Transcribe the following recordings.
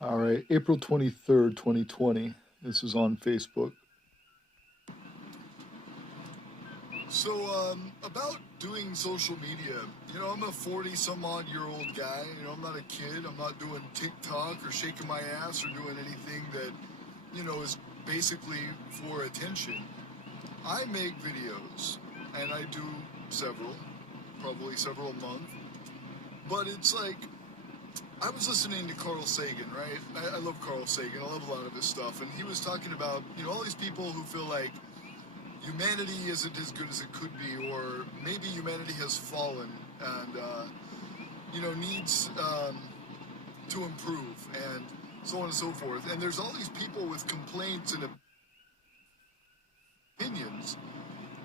All right, April 23rd, 2020. This is on Facebook. About doing social media, I'm a 40 some odd year old guy. I'm not a kid. I'm not doing TikTok or shaking my ass or doing anything that, is basically for attention. I make videos, and I do several, probably several a month. But it's like, I was listening to Carl Sagan, right? I love Carl Sagan. I love a lot of his stuff. And he was talking about, all these people who feel like humanity isn't as good as it could be, or maybe humanity has fallen and, needs to improve, and so on and so forth. And there's all these people with complaints and opinions,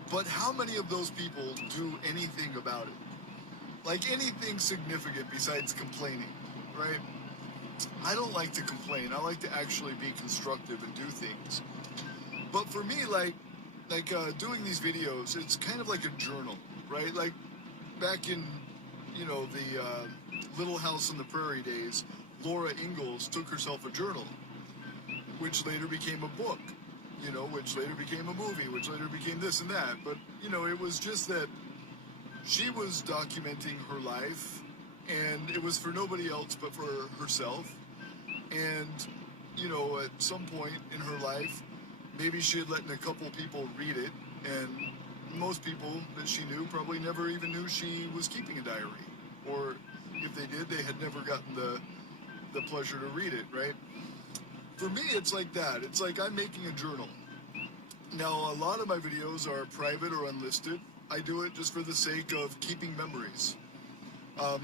but how many of those people do anything about it? Like anything significant besides complaining, right? I don't like to complain. I like to actually be constructive and do things. But for me, doing these videos, it's kind of like a journal, right? Like back in, the Little House on the Prairie days, Laura Ingalls took herself a journal, which later became a book, which later became a movie, which later became this and that. But, it was just that she was documenting her life, and it was for nobody else but for herself. And, at some point in her life, maybe she had let a couple people read it, and most people that she knew probably never even knew she was keeping a diary. Or if they did, they had never gotten the pleasure to read it, right? For me, it's like that. It's like I'm making a journal. Now, a lot of my videos are private or unlisted. I do it just for the sake of keeping memories.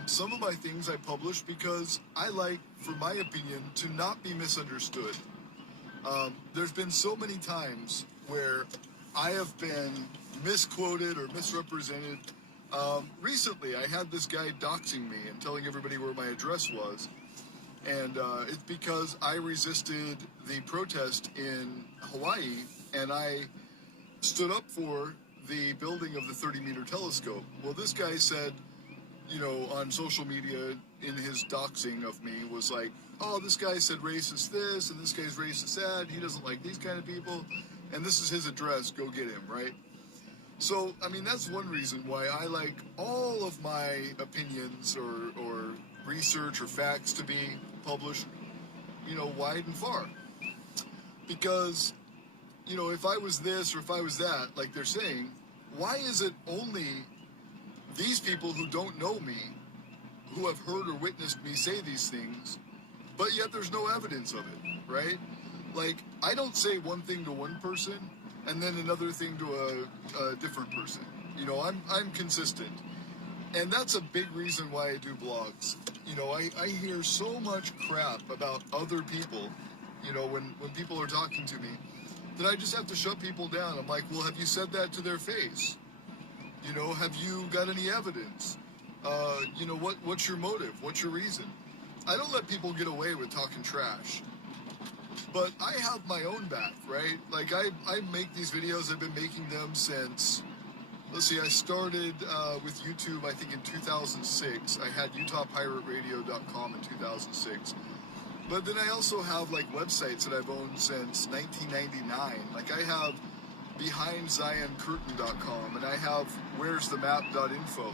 Some of my things I publish because I like, for my opinion, to not be misunderstood. There's been so many times where I have been misquoted or misrepresented. Recently, I had this guy doxing me and telling everybody where my address was. And it's because I resisted the protest in Hawaii, and I stood up for the building of the 30-meter telescope. Well, this guy said, on social media in his doxing of me was like, oh, this guy said racist this, and this guy's racist that, he doesn't like these kind of people, and this is his address, go get him, right? So, that's one reason why I like all of my opinions or research or facts to be published, wide and far. Because, if I was this or if I was that, like they're saying, why is it only these people who don't know me, who have heard or witnessed me say these things, but yet there's no evidence of it, right? Like, I don't say one thing to one person and then another thing to a different person. I'm consistent. And that's a big reason why I do blogs. I hear so much crap about other people, when people are talking to me, that I just have to shut people down. I'm like, well, have you said that to their face? Have you got any evidence? What's your motive? What's your reason? I don't let people get away with talking trash. But I have my own back, right? Like, I make these videos. I've been making them since, let's see, I started with YouTube, I think, in 2006. I had UtahPirateRadio.com in 2006. But then I also have, like, websites that I've owned since 1999. Like, I have BehindZionCurtain.com, and I have Where'sTheMap.info.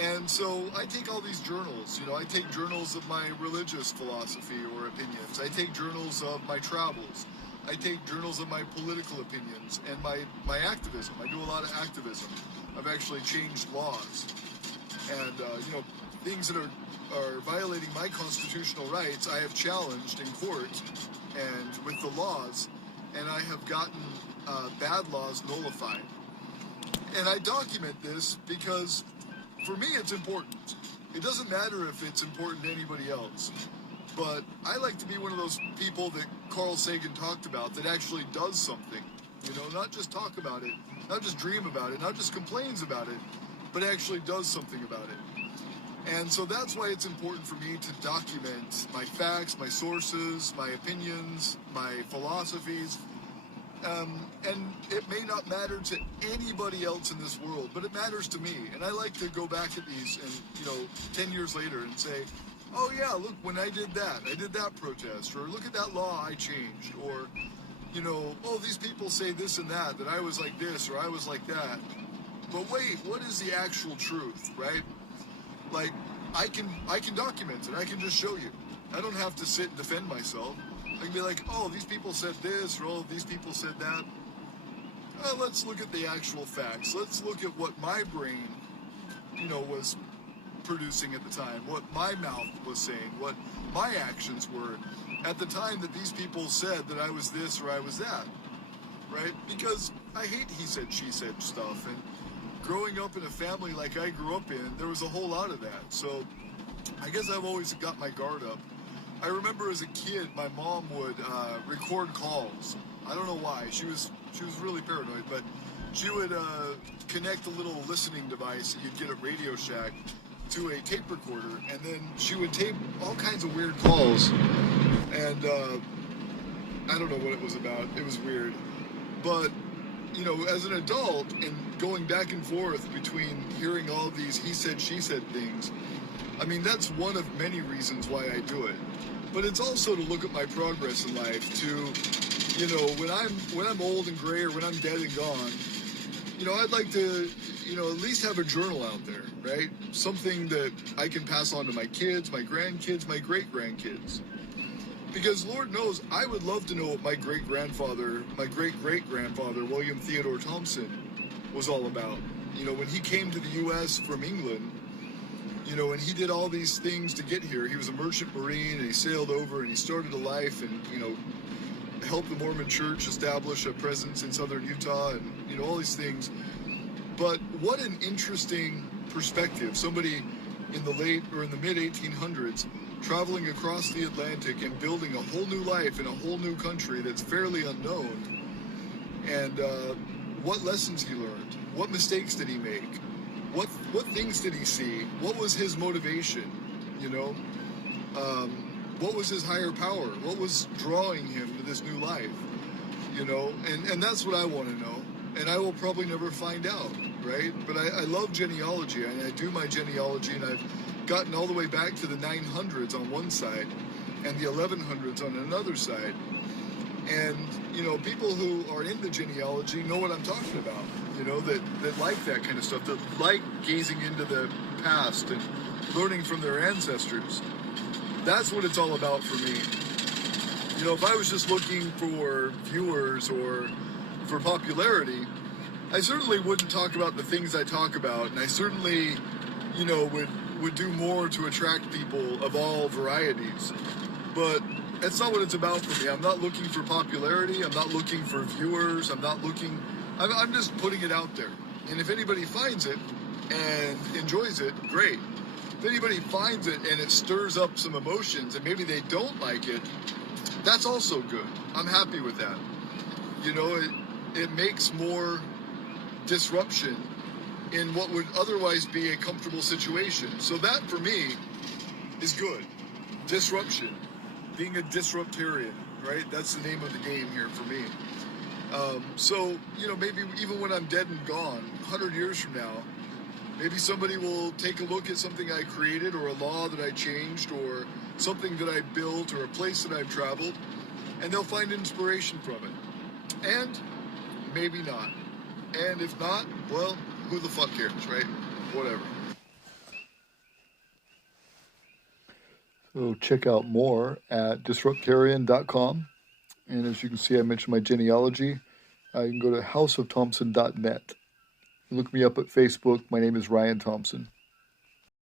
And so I take all these journals, I take journals of my religious philosophy or opinions. I take journals of my travels. I take journals of my political opinions and my activism. I do a lot of activism. I've actually changed laws. And, things that are violating my constitutional rights, I have challenged in court and with the laws, and I have gotten bad laws nullified. And I document this because, for me, it's important. It doesn't matter if it's important to anybody else. But I like to be one of those people that Carl Sagan talked about that actually does something. Not just talk about it, not just dream about it, not just complains about it, but actually does something about it. And so that's why it's important for me to document my facts, my sources, my opinions, my philosophies. And it may not matter to anybody else in this world, but it matters to me. And I like to go back at these and, 10 years later and say, oh yeah, look, when I did that protest, or look at that law I changed, or, oh, these people say this and that I was like this, or I was like that. But wait, what is the actual truth, right? Like, I can document it. I can just show you. I don't have to sit and defend myself. I can be like, oh, these people said this, or oh, these people said that. Let's look at the actual facts. Let's look at what my brain, was producing at the time, what my mouth was saying, what my actions were at the time that these people said that I was this or I was that, right? Because I hate he said, she said stuff, and growing up in a family like I grew up in, there was a whole lot of that. So I guess I've always got my guard up. I remember as a kid, my mom would record calls. I don't know why. She was really paranoid, but she would connect a little listening device that you'd get at Radio Shack to a tape recorder, and then she would tape all kinds of weird calls. And I don't know what it was about. It was weird. But, as an adult and going back and forth between hearing all of these he said, she said things, I mean, that's one of many reasons why I do it. But it's also to look at my progress in life, to, when I'm old and gray, or when I'm dead and gone, I'd like to, at least have a journal out there, right? Something that I can pass on to my kids, my grandkids, my great-grandkids. Because Lord knows, I would love to know what my great-grandfather, my great-great-grandfather, William Theodore Thompson, was all about. When he came to the U.S. from England, and he did all these things to get here. He was a merchant marine, and he sailed over, and he started a life, and, helped the Mormon Church establish a presence in southern Utah, and, all these things. But what an interesting perspective. Somebody in the mid-1800s traveling across the Atlantic and building a whole new life in a whole new country that's fairly unknown. And what lessons he learned. What mistakes did he make? What things did he see? What was his motivation? What was his higher power? What was drawing him to this new life? And that's what I want to know. And I will probably never find out, right? But I love genealogy, and I do my genealogy, and I've gotten all the way back to the 900s on one side and the 1100s on another side. And, people who are into genealogy know what I'm talking about, that like that kind of stuff, that like gazing into the past and learning from their ancestors. That's what it's all about for me. If I was just looking for viewers or for popularity, I certainly wouldn't talk about the things I talk about, and I certainly, would do more to attract people of all varieties. But that's not what it's about for me. I'm not looking for popularity. I'm not looking for viewers. I'm just putting it out there. And if anybody finds it and enjoys it, great. If anybody finds it and it stirs up some emotions and maybe they don't like it, that's also good. I'm happy with that. It makes more disruption in what would otherwise be a comfortable situation. So that, for me, is good. Disruption. Being a disruptarian, right? That's the name of the game here for me. So, maybe even when I'm dead and gone, 100 years from now, maybe somebody will take a look at something I created, or a law that I changed, or something that I built, or a place that I've traveled, and they'll find inspiration from it. And maybe not. And if not, well, who the fuck cares, right? Whatever. So check out more at disruptarian.com. And as you can see, I mentioned my genealogy. You can go to houseofthompson.net. Look me up at Facebook. My name is Ryan Thompson.